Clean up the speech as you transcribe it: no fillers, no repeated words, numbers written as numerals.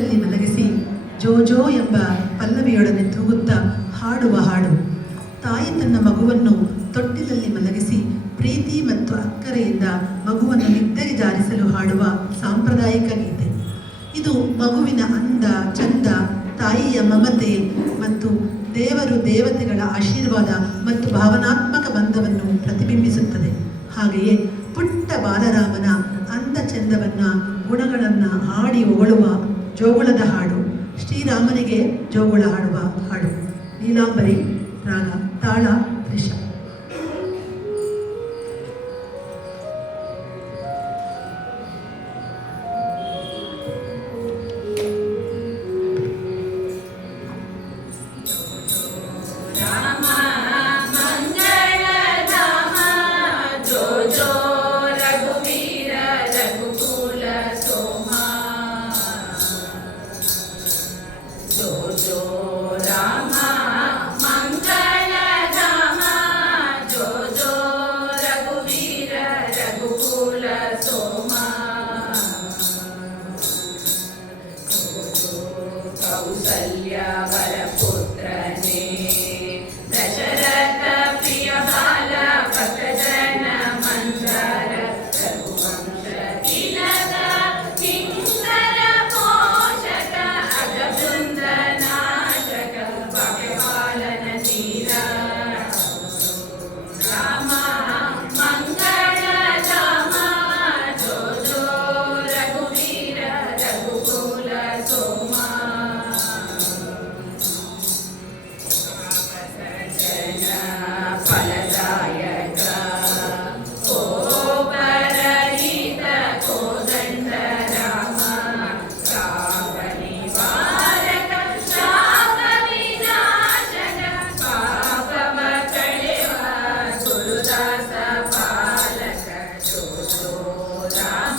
ತೊಟ್ಟಿಲಲ್ಲಿ ಮಲಗಿಸಿ ಜೋ ಜೋ ಎಂಬ ಪಲ್ಲವಿಯೊಡನೆ ತೂಗುತ್ತಾ ಹಾಡುವ ಹಾಡು. ತಾಯಿ ತನ್ನ ಮಗುವನ್ನು ತೊಟ್ಟಿಲಲ್ಲಿ ಮಲಗಿಸಿ ಪ್ರೀತಿ ಮತ್ತು ಅಕ್ಕರೆಯಿಂದ ಮಗುವನ್ನು ನಿದ್ದೆಗೆ ಜಾರಿಸಲು ಹಾಡುವ ಸಾಂಪ್ರದಾಯಿಕ ಗೀತೆ ಇದು. ಮಗುವಿನ ಅಂದ, ಚಂದ, ತಾಯಿಯ ಮಮತೆ ಮತ್ತು ದೇವರು ದೇವತೆಗಳ ಆಶೀರ್ವಾದ ಮತ್ತು ಭಾವನಾತ್ಮಕ ಬಂಧವನ್ನು ಪ್ರತಿಬಿಂಬಿಸುತ್ತದೆ. ಹಾಗೆಯೇ ಪುಟ್ಟ ಬಾಲರಾಮನ ಅಂದ ಚಂದವನ್ನ, ಗುಣಗಳನ್ನು ಹಾಡಿ ಹೊಗಳುವ ಜೋಗುಳದ ಹಾಡು. ಶ್ರೀರಾಮನಿಗೆ ಜೋಗುಳ ಹಾಡುವ ಹಾಡು. ನೀಲಾಂಬರಿ ರಾಗ, ತಾಳ ತ್ರಿಷ. Jai